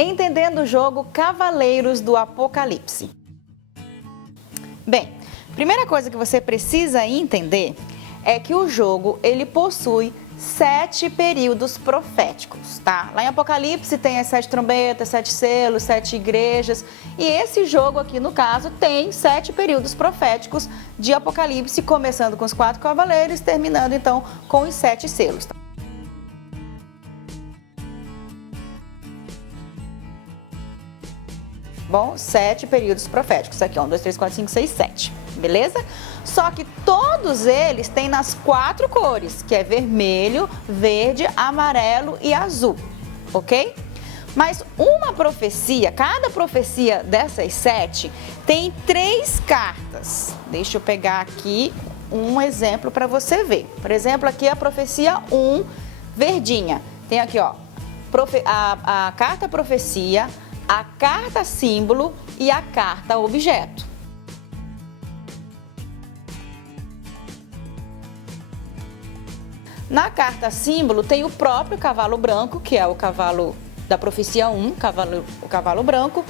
Entendendo o jogo Cavaleiros do Apocalipse. Bem, primeira coisa que você precisa entender é que o jogo ele possui 7 períodos proféticos, tá? Lá em Apocalipse tem as 7 trombetas, 7 selos, 7 igrejas, e esse jogo aqui, no caso, tem 7 períodos proféticos de Apocalipse, começando com os 4 cavaleiros, terminando então com os 7 selos, tá? Bom, 7 períodos proféticos. Aqui, 1, 2, 3, 4, 5, 6, 7. Beleza? Só que todos eles têm nas 4 cores, que é vermelho, verde, amarelo e azul. Ok? Mas uma profecia, cada profecia dessas 7 tem 3 cartas. Deixa eu pegar aqui um exemplo para você ver. Por exemplo, aqui a profecia 1, verdinha. Tem aqui, ó, a carta profecia, a carta símbolo e a carta objeto. Na carta símbolo tem o próprio cavalo branco, que é o cavalo da profecia 1, o cavalo branco.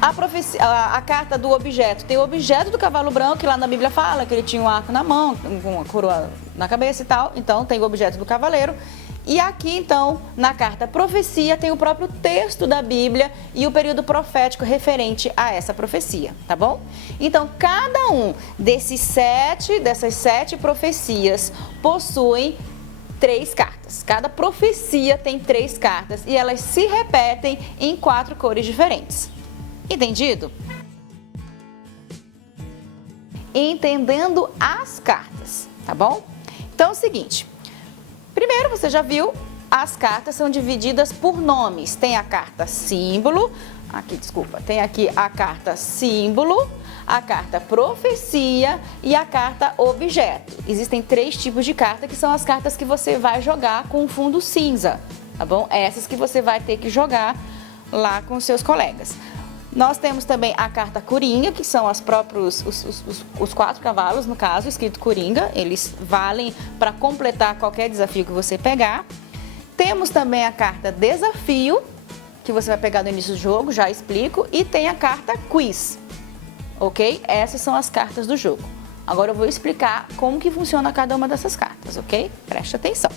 A carta do objeto tem o objeto do cavalo branco, que lá na Bíblia fala que ele tinha um arco na mão, uma coroa na cabeça e tal. Então tem o objeto do cavaleiro. E aqui, então, na carta profecia, tem o próprio texto da Bíblia e o período profético referente a essa profecia, tá bom? Então, cada um dessas 7 profecias possuem 3 cartas. Cada profecia tem 3 cartas e elas se repetem em 4 cores diferentes. Entendido? Entendendo as cartas, tá bom? Então, é o seguinte. Primeiro, você já viu, as cartas são divididas por nomes. Tem a carta símbolo, tem aqui a carta símbolo, a carta profecia e a carta objeto. Existem 3 tipos de carta, que são as cartas que você vai jogar com fundo cinza, tá bom? Essas que você vai ter que jogar lá com seus colegas. Nós temos também a carta coringa, que são os 4 cavalos, no caso, escrito coringa. Eles valem para completar qualquer desafio que você pegar. Temos também a carta desafio, que você vai pegar no início do jogo, já explico. E tem a carta quiz, ok? Essas são as cartas do jogo. Agora eu vou explicar como que funciona cada uma dessas cartas, ok? Preste atenção.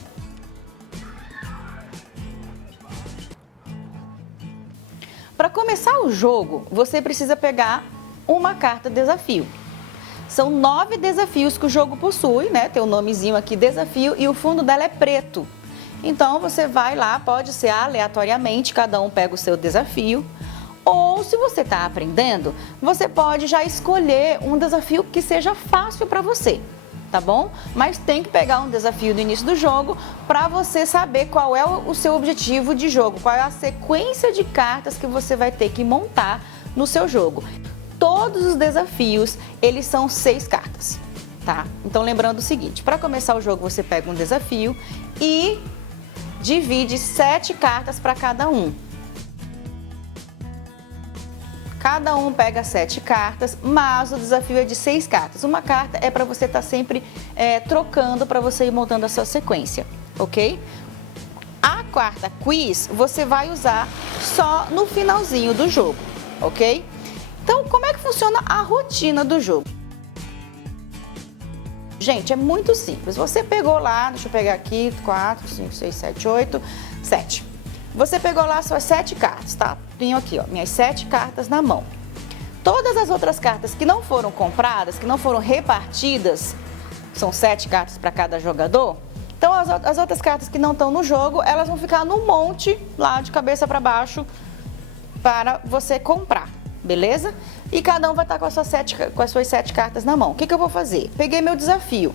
Para começar o jogo, você precisa pegar uma carta desafio. São 9 desafios que o jogo possui, né? Tem o nomezinho aqui, desafio, e o fundo dela é preto. Então, você vai lá, pode ser aleatoriamente, cada um pega o seu desafio. Ou, se você está aprendendo, você pode já escolher um desafio que seja fácil para você, tá bom? Mas tem que pegar um desafio do início do jogo para você saber qual é o seu objetivo de jogo, qual é a sequência de cartas que você vai ter que montar no seu jogo. Todos os desafios, eles são 6 cartas, tá? Então, lembrando o seguinte, para começar o jogo, você pega um desafio e divide 7 cartas para cada um. Cada um pega 7 cartas, mas o desafio é de 6 cartas. Uma carta é para você estar sempre trocando, para você ir montando a sua sequência, ok? A quarta quiz você vai usar só no finalzinho do jogo, ok? Então, como é que funciona a rotina do jogo? Gente, é muito simples. Você pegou lá, deixa eu pegar aqui, 4, 5, 6, 7, 8, 7. Você pegou lá suas 7 cartas, tá? Tenho aqui, ó, minhas 7 cartas na mão. Todas as outras cartas que não foram compradas, que não foram repartidas, são 7 cartas para cada jogador. Então, as outras cartas que não estão no jogo, elas vão ficar no monte, lá de cabeça para baixo, para você comprar, beleza? E cada um vai estar com as suas 7 cartas na mão. O que eu vou fazer? Peguei meu desafio.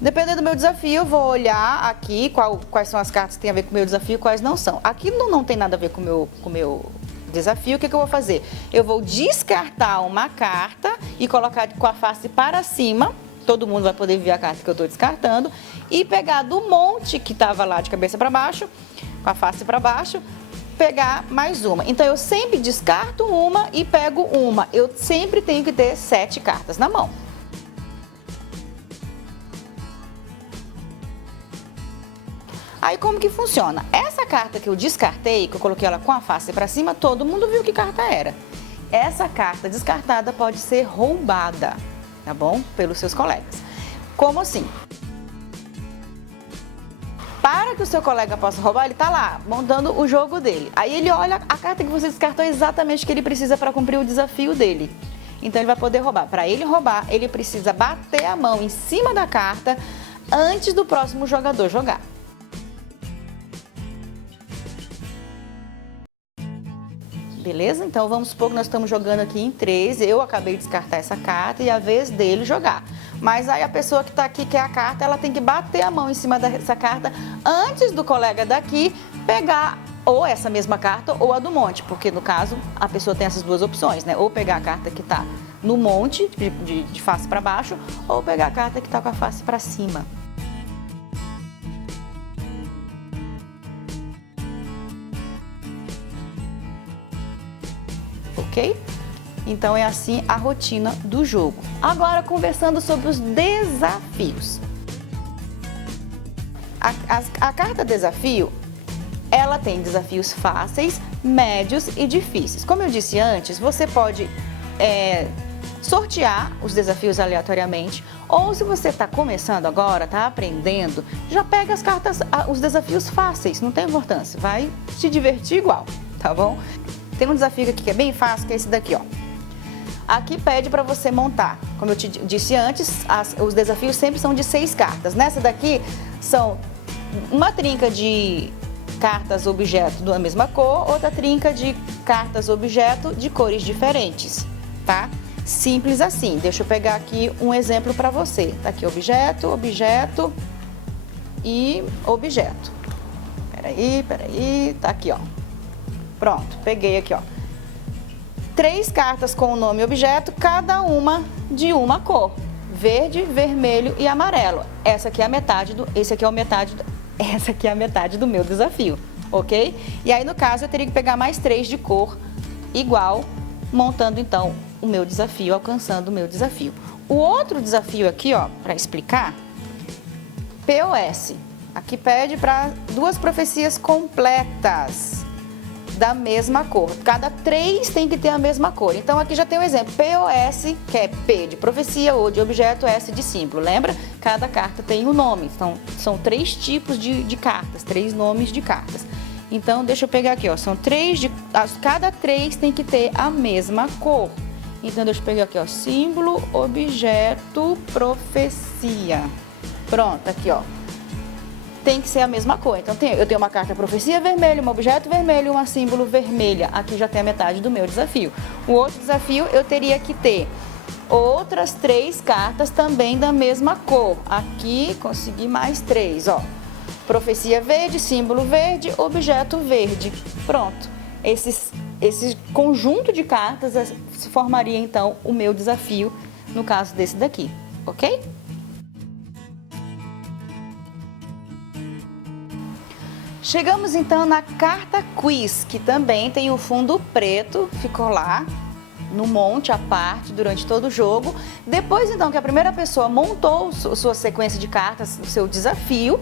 Dependendo do meu desafio, eu vou olhar aqui quais são as cartas que têm a ver com o meu desafio e quais não são. Aqui não tem nada a ver com o meu desafio. O que eu vou fazer? Eu vou descartar uma carta e colocar com a face para cima. Todo mundo vai poder ver a carta que eu estou descartando. E pegar do monte que estava lá de cabeça para baixo, com a face para baixo, pegar mais uma. Então, eu sempre descarto uma e pego uma. Eu sempre tenho que ter 7 cartas na mão. Aí como que funciona? Essa carta que eu descartei, que eu coloquei ela com a face para cima, todo mundo viu que carta era. Essa carta descartada pode ser roubada, tá bom? Pelos seus colegas. Como assim? Para que o seu colega possa roubar, ele tá lá, montando o jogo dele. Aí ele olha a carta que você descartou exatamente o que ele precisa para cumprir o desafio dele. Então ele vai poder roubar. Para ele roubar, ele precisa bater a mão em cima da carta antes do próximo jogador jogar. Beleza? Então vamos supor que nós estamos jogando aqui em 3, eu acabei de descartar essa carta e é a vez dele jogar. Mas aí a pessoa que está aqui, que é a carta, ela tem que bater a mão em cima dessa carta antes do colega daqui pegar ou essa mesma carta ou a do monte, porque no caso a pessoa tem essas duas opções, né? Ou pegar a carta que está no monte, de face para baixo, ou pegar a carta que está com a face para cima. Ok? Então é assim a rotina do jogo. Agora conversando sobre os desafios. A carta desafio, ela tem desafios fáceis, médios e difíceis. Como eu disse antes, você pode sortear os desafios aleatoriamente, ou se você está começando agora, está aprendendo, já pega as cartas, os desafios fáceis, não tem importância, vai se divertir igual, tá bom? Tem um desafio aqui que é bem fácil, que é esse daqui, ó. Aqui pede para você montar, como eu te disse antes, os desafios sempre são de 6 cartas. Nessa daqui são uma trinca de cartas objeto da mesma cor, outra trinca de cartas objeto de cores diferentes, tá? Simples assim. Deixa eu pegar aqui um exemplo para você. Tá aqui objeto, objeto e objeto. Peraí, tá aqui, ó. Pronto, peguei aqui, ó. 3 cartas com o nome objeto, cada uma de uma cor. Verde, vermelho e amarelo. Essa aqui é a metade essa aqui é a metade do meu desafio, ok? E aí, no caso, eu teria que pegar mais 3 de cor igual, montando, então, o meu desafio, alcançando o meu desafio. O outro desafio aqui, ó, para explicar, POS. Aqui pede para 2 profecias completas da mesma cor. Cada 3 tem que ter a mesma cor. Então, aqui já tem um exemplo. POS, que é P de profecia, O de objeto, S de símbolo. Lembra? Cada carta tem um nome. Então, são 3 tipos de cartas, 3 nomes de cartas. Então, deixa eu pegar aqui, ó. São 3 cada 3 tem que ter a mesma cor. Então, deixa eu pegar aqui, ó. Símbolo, objeto, profecia. Pronto, aqui, ó. Tem que ser a mesma cor. Então, eu tenho uma carta profecia vermelha, um objeto vermelho, uma símbolo vermelha. Aqui já tem a metade do meu desafio. O outro desafio, eu teria que ter outras 3 cartas também da mesma cor. Aqui, consegui mais 3, ó. Profecia verde, símbolo verde, objeto verde. Pronto. Esse conjunto de cartas se formaria, então, o meu desafio, no caso desse daqui, ok? Chegamos então na carta quiz, que também tem o fundo preto, ficou lá no monte à parte durante todo o jogo. Depois então que a primeira pessoa montou sua sequência de cartas, o seu desafio,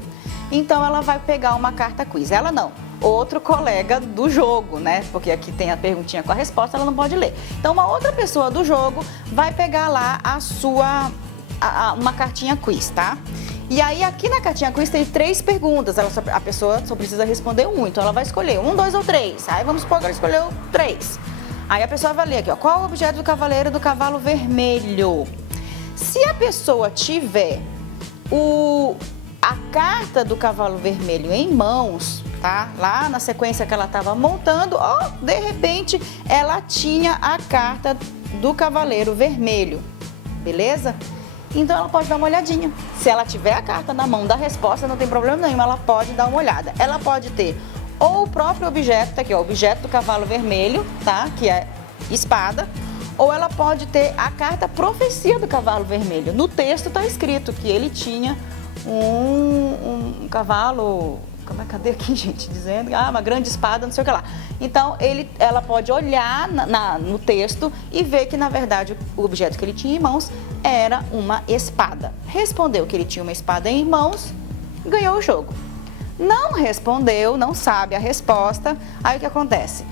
então ela vai pegar uma carta quiz. Ela não, outro colega do jogo, né? Porque aqui tem a perguntinha com a resposta, ela não pode ler. Então uma outra pessoa do jogo vai pegar lá uma cartinha quiz, tá? E aí, aqui na cartinha quiz tem 3 perguntas, a pessoa só precisa responder um, então ela vai escolher 1, 2 ou 3. Aí vamos supor que ela escolheu 3. Aí a pessoa vai ler aqui, ó, qual o objeto do cavaleiro do cavalo vermelho? Se a pessoa tiver a carta do cavalo vermelho em mãos, tá? Lá na sequência que ela estava montando, ó, de repente ela tinha a carta do cavaleiro vermelho, beleza? Então ela pode dar uma olhadinha. Se ela tiver a carta na mão da resposta, não tem problema nenhum, ela pode dar uma olhada. Ela pode ter ou o próprio objeto, tá aqui, ó, o objeto do cavalo vermelho, tá? Que é espada. Ou ela pode ter a carta profecia do cavalo vermelho. No texto está escrito que ele tinha um cavalo... Cadê aqui, gente? Dizendo, uma grande espada, não sei o que lá. Então, ela pode olhar no texto e ver que, na verdade, o objeto que ele tinha em mãos era uma espada. Respondeu que ele tinha uma espada em mãos, ganhou o jogo. Não respondeu, não sabe a resposta, aí o que acontece?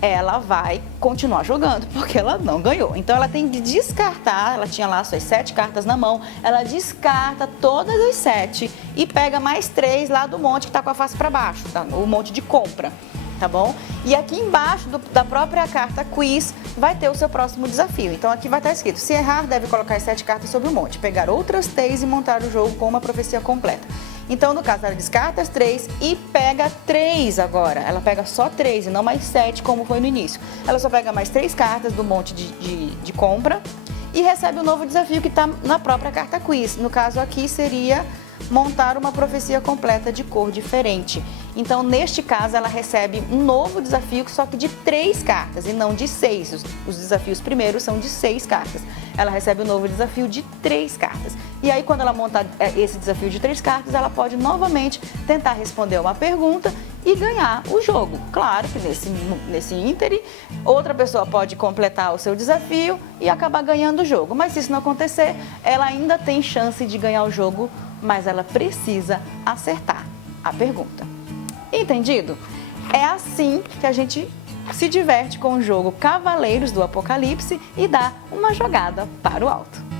Ela vai continuar jogando, porque ela não ganhou. Então, ela tem que descartar, ela tinha lá suas 7 cartas na mão, ela descarta todas as 7 e pega mais 3 lá do monte que está com a face para baixo, tá? O monte de compra, tá bom? E aqui embaixo da própria carta quiz vai ter o seu próximo desafio. Então, aqui vai estar escrito, se errar, deve colocar as 7 cartas sobre o monte, pegar outras 3 e montar o jogo com uma profecia completa. Então, no caso, ela descarta as 3 e pega 3 agora. Ela pega só 3 e não mais 7, como foi no início. Ela só pega mais 3 cartas do monte de compra e recebe um novo desafio que está na própria carta quiz. No caso aqui, seria montar uma profecia completa de cor diferente. Então, neste caso, ela recebe um novo desafio, só que de 3 cartas e não de 6. Os desafios primeiros são de 6 cartas. Ela recebe um novo desafio de 3 cartas. E aí, quando ela montar esse desafio de 3 cartas, ela pode novamente tentar responder uma pergunta e ganhar o jogo. Claro que nesse ínterim, outra pessoa pode completar o seu desafio e acabar ganhando o jogo. Mas se isso não acontecer, ela ainda tem chance de ganhar o jogo, mas ela precisa acertar a pergunta. Entendido? É assim que a gente se diverte com o jogo Cavaleiros do Apocalipse e dá uma jogada para o alto.